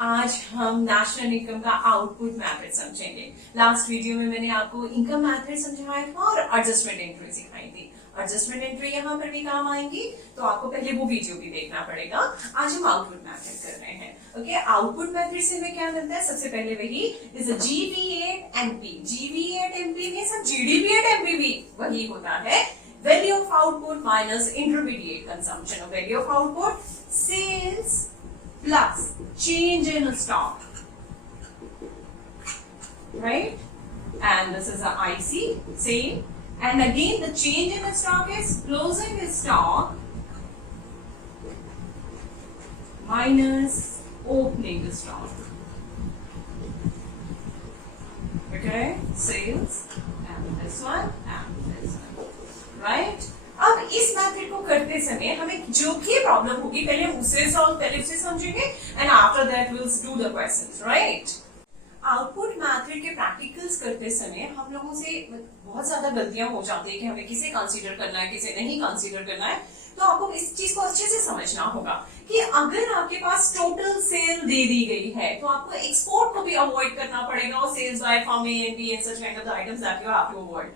आज हम national income का आउटपुट मेथड समझेंगे। लास्ट वीडियो में मैंने आपको इनकम मेथड समझाया था और एडजस्टमेंट एंट्री सिखाई थी। एडजस्टमेंट एंट्री यहाँ पर भी काम आएंगी, तो आपको पहले वो वीडियो भी देखना पड़ेगा। आज हम आउटपुट मेथड कर रहे हैं। ओके, आउटपुट मेथड से हमें क्या मिलता है? सबसे पहले वही is GV8 MP। GV8 MP में सब GDP8 MP भी वही होता है। Value of output minus intermediate consumption. Value of output sales plus change in stock, right? And this is the IC, same. And again the change in stock is closing stock minus opening stock. Okay, sales and this one and this one, right? अब इस method को करते समय हमें जो भी problem होगी पहले उसे समझेंगे and after that will do the questions, right? Output method के प्रैक्टिकल्स करते समय हम लोगों से बहुत ज्यादा गलतियां हो जाती है कि हमें किसे कंसीडर करना है, किसे नहीं कंसीडर करना है। तो आपको इस चीज को अच्छे से समझना होगा कि अगर आपके पास टोटल सेल दे दी गई है तो आपको एक्सपोर्ट को भी अवॉइड करना पड़ेगा और sales by firm A and B and such kind of items that you have to avoid.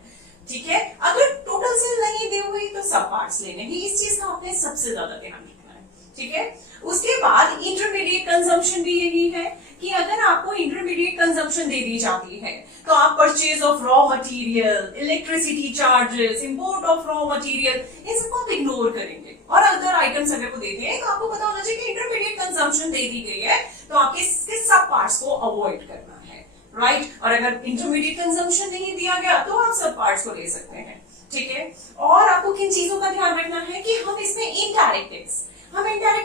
ठीक है, अगर टोटल सेल नहीं दी हुई तो सब पार्ट्स लेने हैं। इस चीज का आपने सबसे ज्यादा ध्यान रखना है। ठीक है, उसके बाद इंटरमीडिएट कंजम्पशन भी यही है कि अगर आपको इंटरमीडिएट कंजम्पशन दे दी जाती है तो आप purchase of raw material, electricity charges, import of raw material, इन सबको आप इग्नोर करेंगे। और अदर आइटम्स अगर वो देते हैं तो आपको पता होना चाहिए कि इंटरमीडिएट कंजम्पशन दे दी गई है तो आपके इसके सब पार्ट्स को अवॉइड करना है, राइट? और अगर इंटरमीडिएट कंजम्पशन नहीं दिया गया तो आप सब पार्ट्स को ले सकते हैं। ठीक है, और आपको किन चीजों का ध्यान रखना है कि हम इसमें इनडायरेक्ट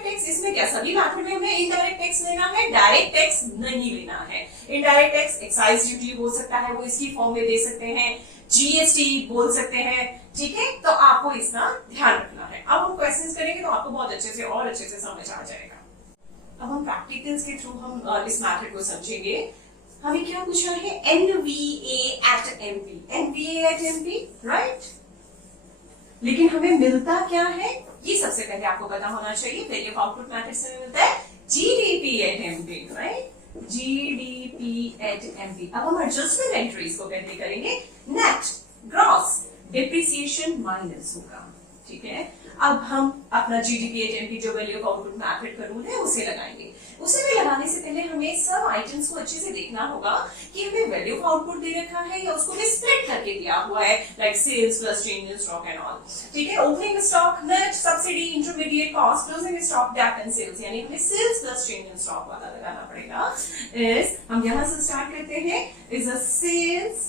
टैक्स इसमें क्या सभी मेथड में हमें इनडायरेक्ट टैक्स लेना है, डायरेक्ट टैक्स नहीं लेना है। इनडायरेक्ट टैक्स एक्साइज ड्यूटी हो सकता है, वो इसकी फॉर्म में दे सकते हैं, GST बोल सकते हैं। ठीक है, तो आपको इसका ध्यान रखना है। अब हम क्वेश्चंस करेंगे तो आपको बहुत अच्छे से और अच्छे से समझ आ जाएगा। अब हम प्रैक्टिकल्स के थ्रू हम इस मेथड को समझेंगे। हमें क्या पूछा है? NVA at MP, NVA at MP, right? लेकिन हमें मिलता क्या है ये सबसे पहले आपको पता होना चाहिए। वैल्यू ऑफ आउटपुट मैथड से मिलता है GDP at MP, right? GDP at MP। अब हम एडजस्टमेंट एंट्रीज को पहले करेंगे। नेट ग्रॉस डिप्रिसिएशन माइनस होगा। ठीक है, अब हम अपना GDP at MP जो वैल्यू ऑफ आउटपुट मैथड का रूल है उसे लगाएंगे। उसे भी लगाने से पहले हमें सब आइटम्स को अच्छे से देखना होगा कि हमें वैल्यू ऑफ आउटपुट दे रखा है या उसको भी स्प्लिट करके दिया हुआ है, like sales plus change in stock and all. ठीक है, opening stock, net, subsidy, intermediate cost, closing stock, debt and sales, यानी हमें sales plus change in stock वाला लगाना पड़ेगा। इस हम यहां से स्टार्ट करते हैं, is a sales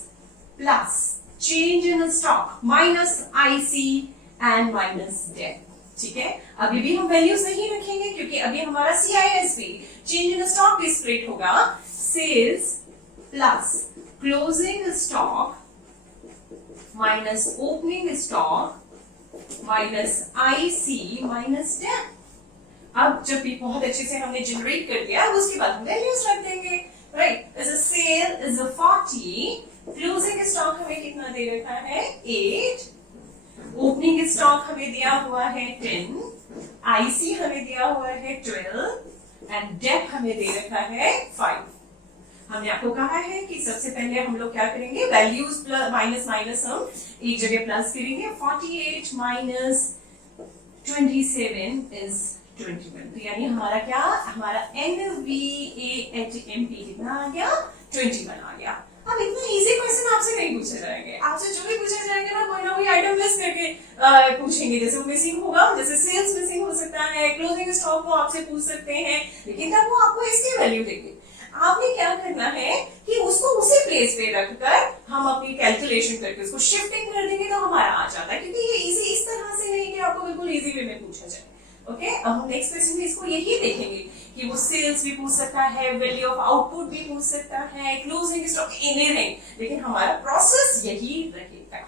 plus change in stock minus IC and minus debt. ठीक है, अभी भी हम वैल्यूज नहीं रखेंगे क्योंकि अभी हमारा CISP चेंज इन स्टॉक भी स्प्लिट होगा। Sales plus closing stock minus opening stock minus IC minus debt. अब जब भी बहुत अच्छे से हमने जनरेट कर दिया उसके बाद हम वैल्यूज रख देंगे, right? Is a sale is a 40, closing stock हमें कितना दे रखा है? 8, ओपनिंग स्टॉक हमें दिया हुआ है 10, IC हमें दिया हुआ है 12 एंड डेट हमें दे रखा है 5। हमने आपको कहा है कि सबसे पहले हम लोग क्या करेंगे? वैल्यूज प्लस माइनस माइनस हम एक जगह प्लस करेंगे। 48 माइनस 27 इज 21। तो यानी हमारा क्या? हमारा NVA at MP कितना आ गया? 21 आ गया। अब इतना इजी क्वेश्चन आपसे नहीं पूछे जाएंगे। आपसे जो भी पूछे जाएंगे ना कोई आइटम मिस करके पूछेंगे। जैसे मिसिंग होगा, जैसे सेल्स मिसिंग हो सकता है, क्लोजिंग स्टॉक को आपसे पूछ सकते हैं, लेकिन तब वो आपको इसकी वैल्यू देंगे। आपने क्या करना है कि उसको उसी प्लेस पे रखकर हम अपनी कैलकुलेशन करके उसको शिफ्टिंग कर देंगे तो हमारा आ जाता है, क्योंकि ये इजी इस तरह से नहीं कि आपको बिल्कुल इजी वे में पूछा जाए। ओके, अब हम नेक्स्ट क्वेश्चन में इसको यही देखेंगे कि वो सेल्स भी पूछ सकता है, वैल्यू ऑफ आउटपुट भी पूछ सकता है, क्लोजिंग स्टॉक, एनीथिंग, लेकिन हमारा प्रोसेस यही रहेगा।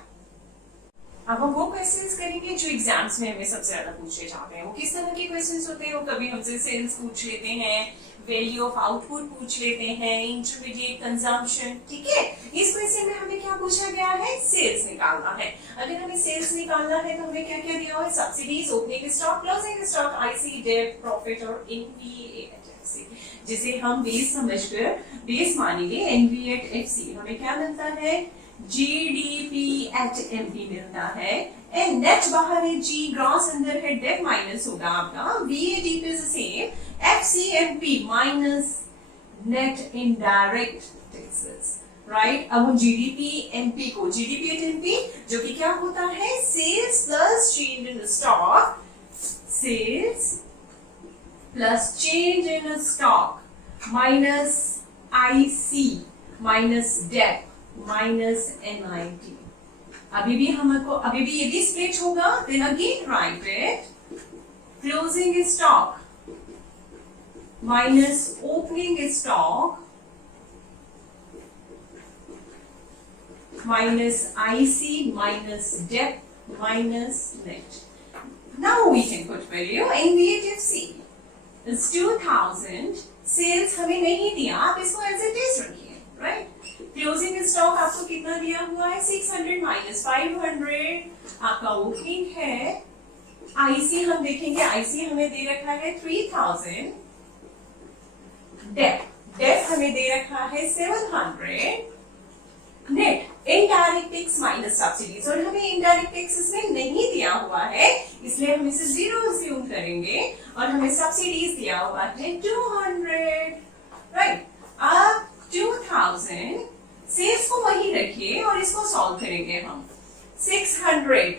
अब हम वो क्वेश्चंस करेंगे जो एग्जाम्स में हमें सबसे ज्यादा पूछे जाते हैं। वो किस तरह के क्वेश्चंस होते हैं? वो कभी हमसे सेल्स पूछ लेते हैं, वैल्यू ऑफ आउटपुट पूछ लेते हैं, इंटरमीडिएट कंजम्पशन। ठीक है, इस क्वेश्चन में हमें क्या पूछा गया है? सेल्स निकालना है। अगर हमें सेल्स निकालना है तो हमें क्या क्या दिया हुआ है? Subsidies, opening stock, closing stock, IC, debt, profit और एनवीएएफसी, जिसे हम बेस समझकर बेस मानेंगे। एनवीएएफसी हमें क्या मिलता है? जीडीपी एट एमपी मिलता है। एंड नेट बाहर है, जी ग्रॉस अंदर है, डेट माइनस होगा आपका, वीएडी पे same, FCMP minus net indirect taxes. Right, अब हम जीडीपी एमपी को, जीडीपी एट एमपी जो कि क्या होता है? Sales plus change in stock, sales plus change in stock minus IC minus debt minus NIT. अभी भी ये भी स्प्लिट होगा। Then again write it, closing stock minus opening stock minus IC minus debt minus net. Now we can put value. NVAFC is 2000, sales हमें नहीं दिया, आप इसको एज इट इज रखिए। राइट, क्लोजिंग स्टॉक आपको कितना दिया हुआ है? 600 माइनस 500, आपका ओपनिंग है। आईसी हम देखेंगे, आईसी हमें दे रखा है 3000, डेट हमें दे रखा है 700, net indirect tax minus subsidies, और हमें इनडायरेक्ट टैक्स इसमें नहीं दिया हुआ है, इसलिए हम इसे 0 अज्यूम करेंगे, और हमें सब्सिडीज दिया हुआ है 200। राइट, अब 2000, सेल्स को वही रखिए और इसको सॉल्व करेंगे हम। 600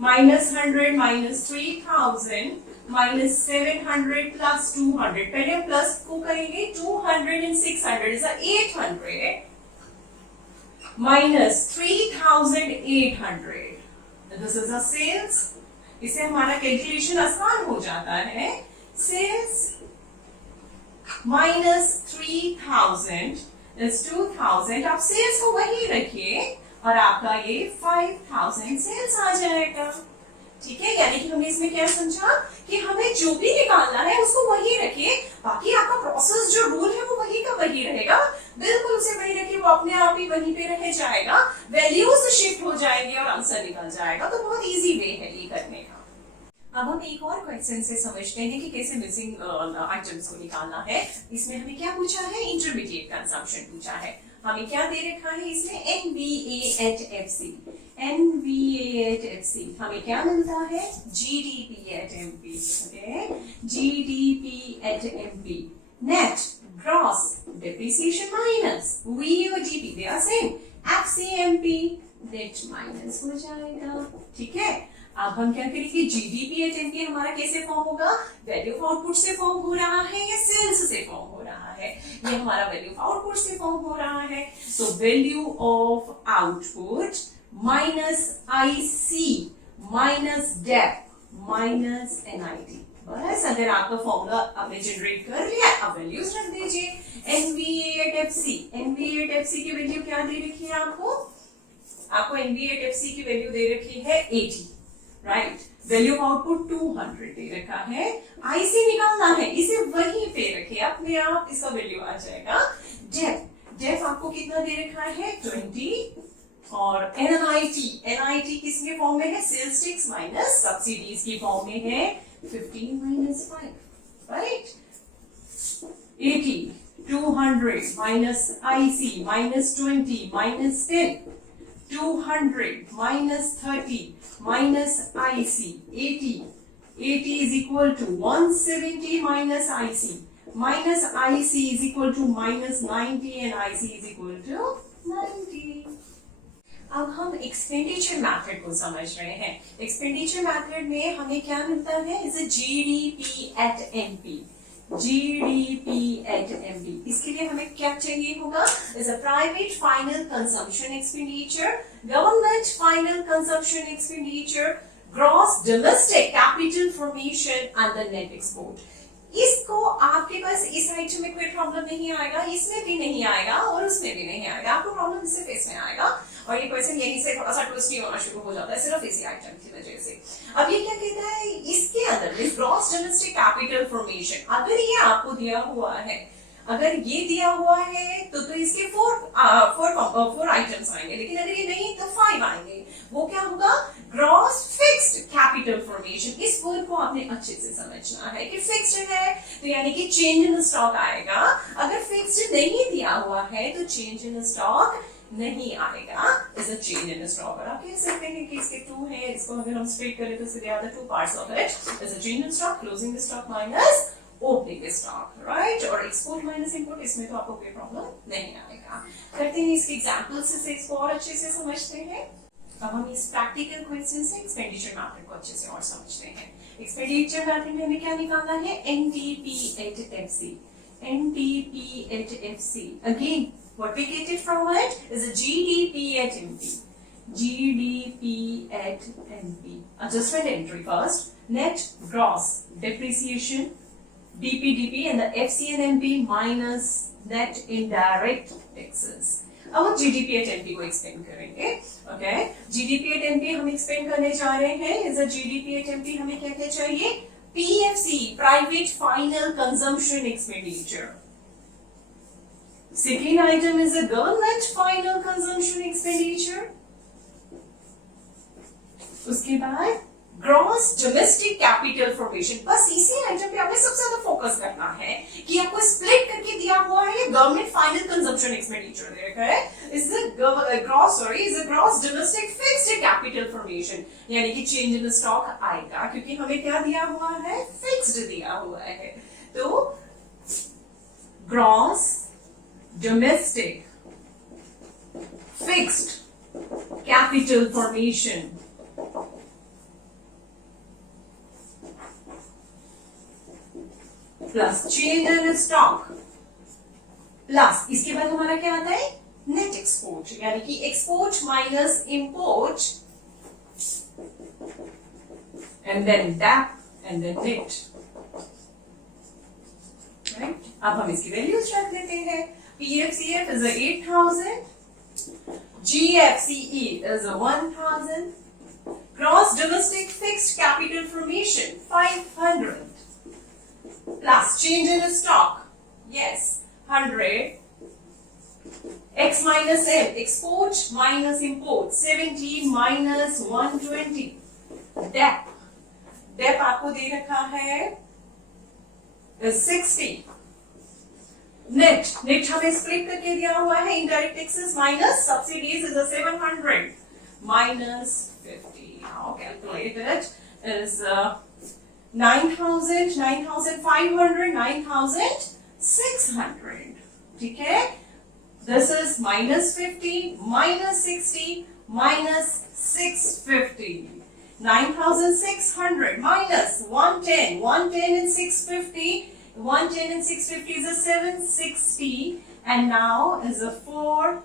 माइनस 100 माइनस 3000 माइनस 700 प्लस 200। पहले हम प्लस को करेंगे, 200 and 600 is 800 minus 3800। This is a sales. इससे हमारा कैलकुलेशन आसान हो जाता है। Sales minus 3000 is 2000। आप सेल्स को वही रखिए और आपका ये 5000 सेल्स आ जाएगा। ठीक है, यानी कि हमने इसमें क्या समझा कि हमें जो भी निकालना है उसको वही रखिए, बाकी आपका प्रोसेस जो रूल है वो वही का वही रहेगा। बिल्कुल उसे वही रखिए, वो अपने आप ही वहीं पे रह जाएगा, वैल्यूज शिफ्ट हो जाएंगे और आंसर निकल जाएगा। तो बहुत इजी वे है ये करने का। अब हम एक और क्वेश्चन से समझते हैं कि कैसे मिसिंग आइटम्स को निकालना है। इसमें हमें क्या पूछा है? इंटरमीडिएट कंजम्पशन पूछा है। हमें क्या दे रखा है इसमें? एनवीएएफसी। एनवीएएफसी हमें क्या मिलता है? GDP at MP. GDP at MP, net gross depreciation minus VOGP, they are same, FCMP net minus हो जाएगा। ठीक है, अब हम क्या करेंगे? जीडीपी एट एमपी हमारा कैसे फॉर्म होगा? वैल्यू ऑफ आउटपुट से फॉर्म हो रहा है या सेल्स से फॉर्म हो रहा है? ये हमारा वैल्यू ऑफ आउटपुट से फॉर्म हो रहा है। तो value of output minus IC minus dep minus NIT. बस, अगर आपका फॉर्मूला आपने जनरेट कर लिया, अब वैल्यूज रख दीजिए। एनवीएएफसी, एनवीएएफसी की वैल्यू क्या दे रखी है आपको? आपको एनवीएएफसी की वैल्यू दे रखी है 80। राइट, वैल्यू ऑफ आउटपुट 200 दे रखा है। आईसी निकालना है, इसे वहीं पे रखे, अपने आप इसका वैल्यू आ जाएगा। डेफ आपको कितना दे रखा है? 20। और एनआईटी, एनआईटी किसके फॉर्म में है? सेल्स टैक्स माइनस सब्सिडीज की फॉर्म में है 15 minus 5। Right, 80, 200 minus IC minus 20 minus 10, 200 minus 30 minus IC 80. 80 is equal to 170 minus IC. Minus IC is equal to minus 90 and IC is equal to 90. अब हम expenditure method को समझ रहे हैं। Expenditure method में हमें क्या मिलता है? Is GDP at MP. GDP at MP, इसके लिए हमें क्या चाहिए होगा? Is a private final consumption expenditure, government final consumption expenditure, gross domestic capital formation and the net export. इसको आपके पास इस आइटम में कोई प्रॉब्लम नहीं आएगा, इसमें भी नहीं आएगा और उसमें भी नहीं आएगा। आपको प्रॉब्लम सिर्फ इसमें आएगा। और ये क्वेश्चन यहीं से थोड़ा सा ट्विस्ट होना शुरू हो जाता है सिर्फ इसी आइटम की वजह से। अब ये क्या कहता है, इसके अंदर इस ग्रॉस डोमेस्टिक कैपिटल फॉर्मेशन, अगर ये आपको दिया हुआ है, अगर ये दिया हुआ है तो इसके फोर आइटम्स आएंगे, लेकिन अगर ये नहीं तो 5 आएंगे। वो क्या होगा, ग्रॉस फिक्स्ड कैपिटल फॉर्मेशन। इस वर्ड को आपने अच्छे से समझना है कि फिक्स्ड है तो यानी कि चेंज इन स्टॉक आएगा, अगर फिक्स्ड नहीं दिया हुआ है तो चेंज इन स्टॉक नहीं आएगा, is a change in stock. और आप कह सकते हैं कि इसके 2 है, इसको अगर हम स्प्लिट करें तो इसके other 2 parts of it is a change in stock, closing stock minus opening stock, right. और एक्सपोर्ट माइनस इंपोर्ट, इसमें तो आपको कोई प्रॉब्लम नहीं आएगा। करते हैं इसके एग्जांपल्स से इसको और अच्छे से समझते हैं। अब हम इस प्रैक्टिकल क्वेश्चन से एक्सपेंडिचर मैथड को अच्छे से और समझते हैं। एक्सपेंडिचर मैथड में हमें क्या निकालना है, NTP at FC, NTP at FC। Again, what we get it from it is a GDP at MP, GDP at MP। Adjustment entry first, net gross depreciation, DPDP and the FC and MP minus net indirect taxes। अब हम GDP at MP को expand करेंगे, okay. GDP at MP हम expand करने जा रहे हैं, is a GDP at MP हमें क्या क्या चाहिए, PFC, private final consumption expenditure. Second item is a government final consumption expenditure. उसके बाद ग्रॉस डोमेस्टिक कैपिटल फॉर्मेशन। बस इसी आइटम पे आपने सबसे ज्यादा फोकस करना है कि आपको स्प्लिट करके दिया हुआ है, गवर्नमेंट फाइनल कंजम्पशन एक्सपेंडिचर दे रखा है, is a gross domestic fixed capital formation, यानी कि चेंज इन स्टॉक आएगा क्योंकि हमें क्या दिया हुआ है, फिक्स्ड दिया हुआ है। तो gross domestic fixed capital formation plus change in stock plus इसके बाद हमारा क्या आता है, नेट एक्सपोर्ट, यानी कि export minus import and then DAP and then net, right. अब हम इसकी वैल्यूज रख देते हैं। PFCF is 8,000, GFCE is 1,000, gross domestic fixed capital formation 500 plus change in stock, yes, 100, X minus M, export minus import 70 minus 120, DAP आपको दे रखा है 60, net हमें स्प्लिट करके दिया हुआ है, indirect taxes minus subsidies is 700 minus 50, now calculate it, is 9,000, 9,500, 9,600, ठीक है। This is minus 50, minus 60, minus 650, 9,600 minus 110, 110 and 650, 110 and 650 is a 760, and now is a 4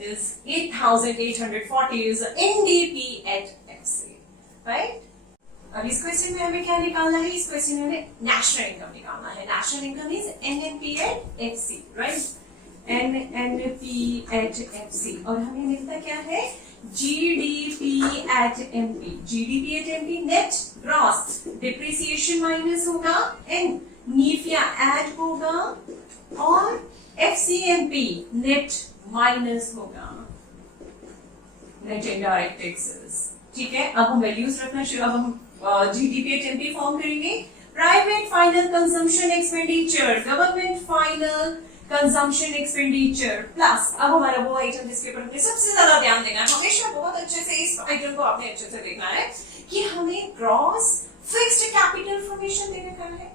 is 8,840 is a NDP at FC, right? अब इस question में हमें क्या निकालना है, इस क्वेश्चन में हमें नेशनल इनकम निकालना है। National income is NNP at FC, right, NNP at FC, और हमें मिलता क्या है, GDP at MP, GDP at MP net gross depreciation minus होगा, N नीफ या ऐड होगा, और FCMP नेट माइनस होगा, नेट इनडायरेक्ट टैक्सेस, ठीक है। अब हम वैल्यूज रखना शुरू, अब हम GDP at MP फॉर्म करेंगे, private final consumption expenditure, government final consumption expenditure plus, अब हमारा वो आइटम जिसके ऊपर हमें सबसे ज्यादा ध्यान देना है, हमेशा बहुत अच्छे से इस आइटम को आपने अच्छे से देखना है कि हमें ग्रॉस फिक्स्ड कैपिटल फॉर्मेशन दे रखा है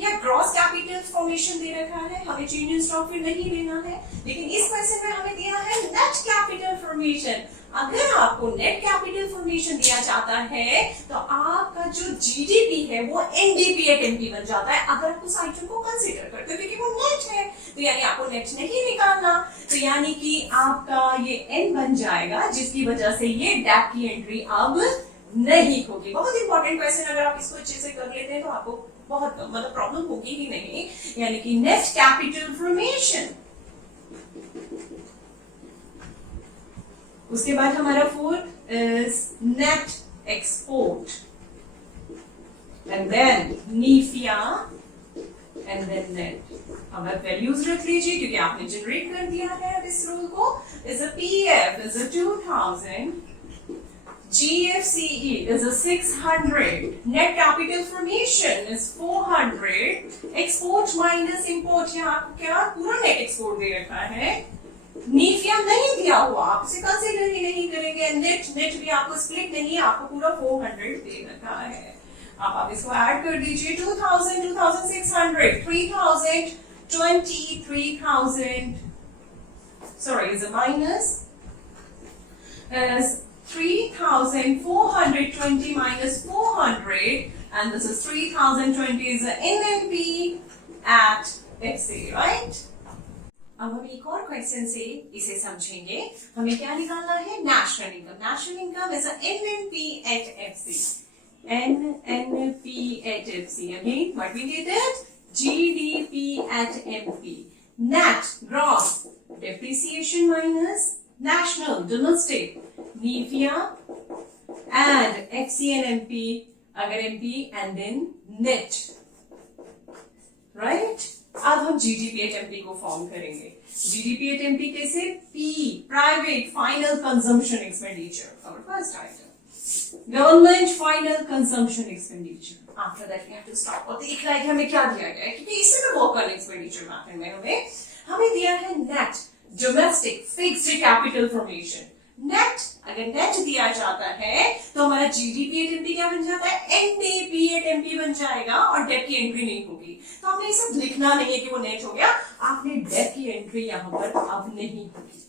या ग्रॉस कैपिटल फॉर्मेशन दे रखा है, हमें चेंज इन स्टॉक फिर नहीं लेना है, लेकिन इस क्वेश्चन में हमें दिया है नेट कैपिटल फॉर्मेशन। अगर आपको नेट कैपिटल फॉर्मेशन दिया जाता है तो आपका जो GDP है वो NDP at MP बन जाता है, अगर आप उस आइटम को कंसीडर करते हो, क्योंकि वो नेट है, तो यानी आपको नेट नहीं निकालना, तो यानी कि आपका ये N बन जाएगा, जिसकी वजह से ये DAP की एंट्री अब नहीं होगी। बहुत इंपॉर्टेंट क्वेश्चन, अगर आप इसको अच्छे से कर लेते हैं तो आपको बहुत मतलब प्रॉब्लम होगी ही नहीं, यानी कि नेट कैपिटल फॉर्मेशन उसके बाद हमारा fourth is net export and then NFIA and then net. अब आप वैल्यूज रख लीजिए क्योंकि आपने जनरेट कर दिया है अब इस रूल को। Is a PF is a 2000, GFCE is a 600, net capital formation is 400, export minus import, यहाँ आपको क्या पूरा नेट एक्सपोर्ट दे रखा है, नीफिया नहीं दिया हुआ, आप उसे कंसीडर ही नहीं करेंगे, नेट भी आपको स्प्लिट नहीं, आपको पूरा 400 दे रखा है। अब आप इसको ऐड कर दीजिए 2000, 2600, 3000, 23,000, sorry is a minus, is 3,420 minus 400, and this is 3,020 is the NNP at FC, right? अब हम एक और क्वेश्चन से इसे समझेंगे। हमें क्या निकालना है? National income. National income is NNP at FC. NNP at FC. Again, what we did? GDP at MP. Net, gross, depreciation minus national, domestic, NIFIA and FC and MP, अगर MP and then net, right? अब हम GDP at MP को form करेंगे। GDP at MP कैसे? P, private final consumption expenditure, our first item. Government final consumption expenditure. After that we have to stop और देखना है कि हमें क्या दिया गया है, क्योंकि इससे में वर्क करना एक्सपेंडिचर मैथड में हमें दिया है net domestic fixed capital formation. Net अगर नेट दिया जाता है तो हमारा जीडीपी एट एमपी क्या बन जाता है? एनडीपी एट एमपी बन जाएगा और डेट की एंट्री नहीं होगी। तो आपने ये सब लिखना नहीं है कि वो नेट हो गया, आपने डेट की एंट्री यहाँ पर अब नहीं होगी।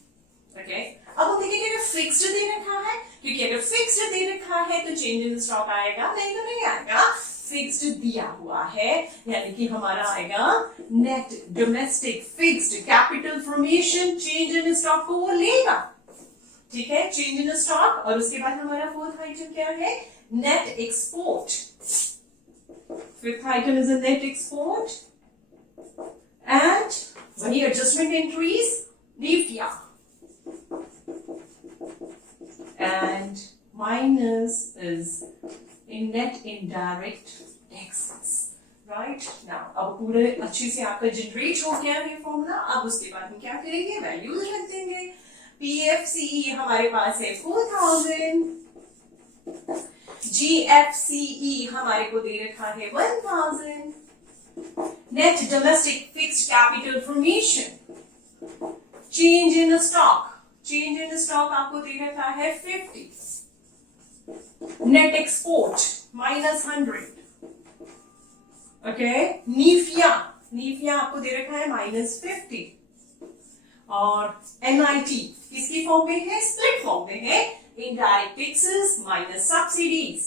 ओके, अब हम देखेंगे अगर फिक्स्ड दे रखा है, क्योंकि अगर फिक्स्ड दे रखा है तो चेंज इन स्टॉक आएगा, नहीं तो नहीं आएगा। फिक्स्ड दिया हुआ है यानी कि हमारा आएगा net domestic fixed capital formation, change in stock को वो लेगा, ठीक है, चेंज इन स्टॉक। और उसके बाद हमारा फोर्थ आइटम क्या है? Net export. Fifth item is a net export and वही adjustment entries NFIA and minus is in net indirect taxes, right? Now, अब पूरे अच्छे से आपका जनरेट हो गया है फॉर्मूला। अब उसके बाद हम क्या करेंगे? वैल्यूज रख देंगे। PFCE हमारे पास है 4000, GFCE हमारे को दे रखा है 1000, net domestic fixed capital formation, change in stock आपको दे रखा है 50, नेट एक्सपोर्ट माइनस 100, ओके, नीफिया आपको दे रखा है माइनस 50 और NIT किसकी फॉर्म में है? स्प्लिट फॉर्म में है, indirect taxes minus subsidies,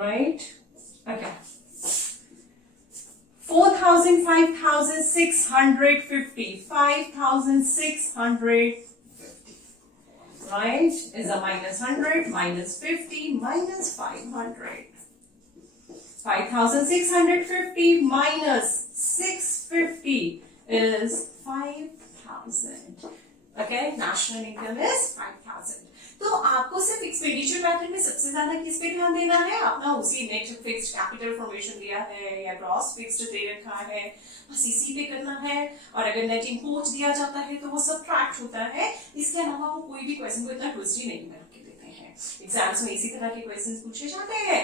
right? Okay, 4,000, 5,650, 5,650, right, is a minus 100, minus 50, minus 500. 5,650 minus 650 is 5,000. Okay, national income is 5,000. तो आपको सिर्फ एक्सपेंडिचर पैटर्न में सबसे ज्यादा किस पे ध्यान देना है? अपना उसी नेट फिक्स्ड कैपिटल फॉर्मेशन दिया है या ग्रॉस फिक्स्ड दे रखा है, बस इसी पे करना है। और अगर नेट इंपोर्ट दिया जाता है तो वो सब्ट्रैक्ट होता है। इसके अलावा वो कोई भी क्वेश्चन को इतना ट्विस्टी नहीं करके देते हैं। एग्जाम्स में इसी तरह के क्वेश्चन पूछे जाते हैं।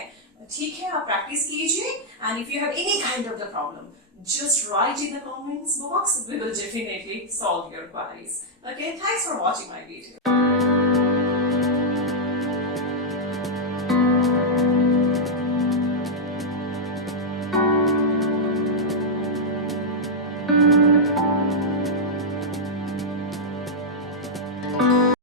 ठीक है, आप प्रैक्टिस कीजिए and if you have any kind of the problem just write in the comments box. We will definitely solve your queries. Okay, thanks for watching my video.